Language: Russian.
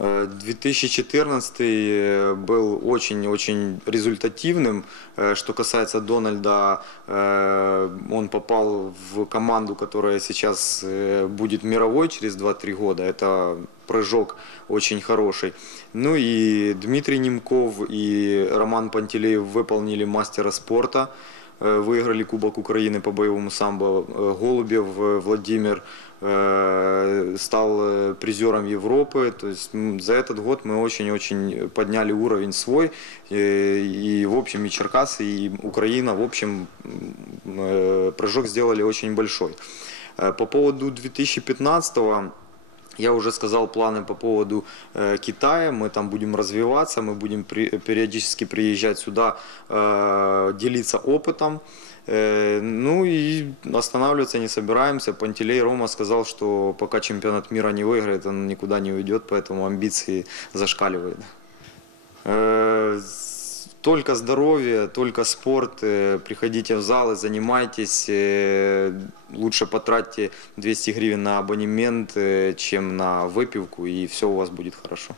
Э, 2014 был очень-очень результативным. Э, Что касается Дональда, э, он попал в команду, которая сейчас э, будет мировой через 2-3 года. Это прыжок очень хороший. Ну и Дмитрий Немков и Роман Пантелеев выполнили мастера спорта. Выиграли Кубок Украины по боевому самбо. Голубев Владимир стал призером Европы. То есть за этот год мы очень-очень подняли уровень свой. И в общем и Черкасы, и Украина в общем прыжок сделали очень большой. По поводу 2015 я уже сказал планы по поводу э, Китая. Мы там будем развиваться, мы будем при- периодически приезжать сюда, э, делиться опытом. Э, ну и останавливаться не собираемся. Пантелей Рома сказал, что пока чемпионат мира не выиграет, он никуда не уйдет, поэтому амбиции зашкаливают. Э, Только здоровье, только спорт. Э, Приходите в залы, занимайтесь. Э, Лучше потратьте 200 гривен на абонемент, э, чем на выпивку, и все у вас будет хорошо.